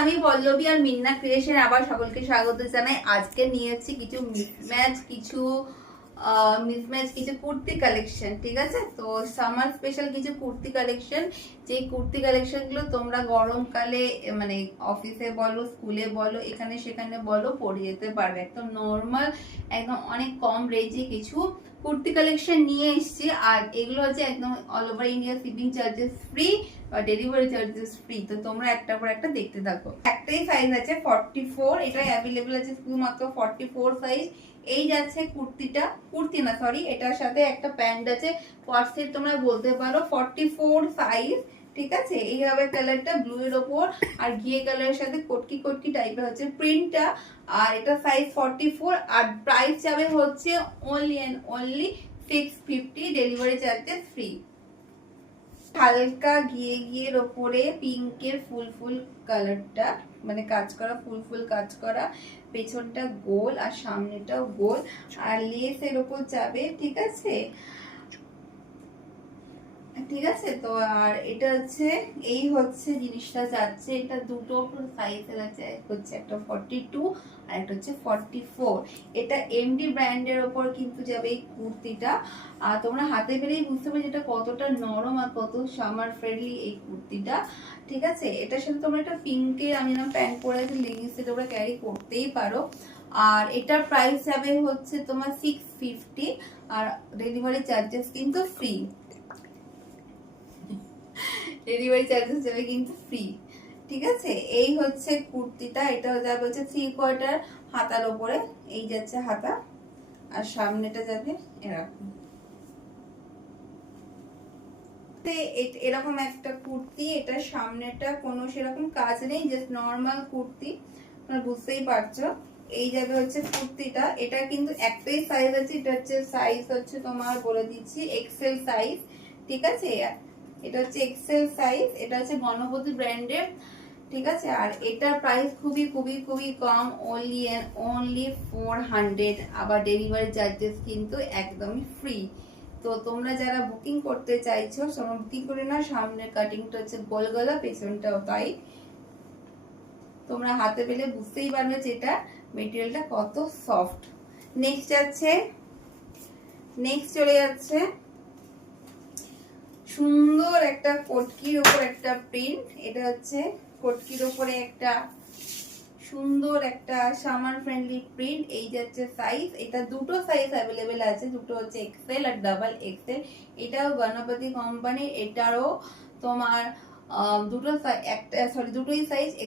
আমি পল্লবী আর মিন্না ক্রিয়েশন আবার সকলকে স্বাগত জানাই। আজকে নিয়েছি কিছু মিসম্যাচ কিছু কুর্তি কালেকশন, ঠিক আছে? তো সামার স্পেশাল কিছু কুর্তি কালেকশন, যে কুর্তি কালেকশন গুলো তোমরা গরমকালে মানে অফিসে বলো, স্কুলে বলো, এখানে সেখানে বলো পরে যেতে পারবে। একদম নর্মাল, একদম অনেক কম রেঞ্জে কিছু কুর্তি কালেকশন নিয়ে এসেছি। আর এগুলো হচ্ছে একদম all over India shipping charges free বা ডেলিভারি চার্জেস ফ্রি। তো তোমরা একটা পর একটা দেখতে থাকো। একটাই সাইজ আছে 44, এটা অ্যাভেলেবল আছে শুধুমাত্র 44 সাইজ। এই যাচ্ছে কুর্তিটা, কুর্তি না সরি, এটার সাথে একটা প্যান্ট আছে, কোয়ার্সেট তোমরা বলতে পারো। 44 সাইজ, ঠিক আছে? এইভাবে কালারটা ব্লু এর ওপর আর ঘিয়ে কালারের সাথে কটকি কটকি টাইপের হচ্ছে প্রিন্টটা। আর এটা সাইজ 44 আর প্রাইস যাবে হচ্ছে only and only 650, delivery charges free. হালকা ঘিয়ের ওপরে পিঙ্কের ফুল ফুল কালারটা, মানে কাজ করা, ফুল ফুল কাজ করা, পেছনটা গোল আর সামনেটাও গোল, আর লেসের ওপর যাবে, ঠিক আছে? ঠিক আছে তো। আর এটা হচ্ছে, এই হচ্ছে জিনিসটা যাচ্ছে, এটা দুটো সাইজের আছে, হচ্ছে একটা 42 আর একটা হচ্ছে 44। এটা এমডি ব্র্যান্ডের ওপর কিন্তু যাবে এই কুর্তিটা। আর তোমরা হাতে পেলেই বুঝতে পারবে এটা কতটা নরম আর কত সামার ফ্রেন্ডলি এই কুর্তিটা, ঠিক আছে? এটার সাথে তোমরা একটা পিঙ্কের, আমি না প্যান্ট পরে আছি, লেগিংসে তোমরা ক্যারি করতেই পারো। আর এটার প্রাইস যাবে হচ্ছে তোমার 650 আর ডেলিভারি চার্জেস কিন্তু ফ্রি। ডেলিভারি চার্জেস যাবে কিন্তু ফ্রি, ঠিক আছে? এই হচ্ছে কুর্তিটা, এটা যাবে হচ্ছে 3/4 হাতার উপরে, এই যাচ্ছে হাতা, আর সামনেটা যাবে এরকম। এরকম একটা কুর্তি, এটা সামনেটা কোনো সেরকম কাজ নেই, জাস্ট নর্মাল কুর্তি, তোমরা বুঝতেই পারছো। এই যাবে হচ্ছে কুর্তিটা, এটা কিন্তু একটাই সাইজ আছে, এটা হচ্ছে সাইজ হচ্ছে তোমার বলে দিচ্ছি এক্সেল সাইজ, ঠিক আছে? এটা হচ্ছে এক্সেল সাইজ, এটা হচ্ছে গণপতি ব্র্যান্ডের, ঠিক আছে? আর এটার প্রাইস খুবই খুবই খুবই কম, অনলি এন্ড অনলি 400, আবার ডেলিভারি চার্জেস কিন্তু একদমই ফ্রি। তো তোমরা যারা বুকিং করতে চাইছো তোমরা বুকিং করে নাও। সামনের কাটিংটা হচ্ছে গোল গলা, পেছনটাও তাই। তোমরা হাতে পেলে বুঝতেই পারবে যে এটা মেটেরিয়ালটা কত সফট। নেক্সট যাচ্ছে, নেক্সট চলে যাচ্ছে সুন্দর একটা কটকির উপর একটা প্রিন্ট। এটা হচ্ছে কটকির উপরে একটা সুন্দর একটা সামার ফ্রেন্ডলি প্রিন্ট। এই যাচ্ছে সাইজ, এটা দুটো সাইজ অ্যাভেলেবেল আছে, দুটো হচ্ছে এক্সেল আর ডাবল এক্সেল। এটাও গণপতি কোম্পানি, এটারও তোমার দুটোই সাইজ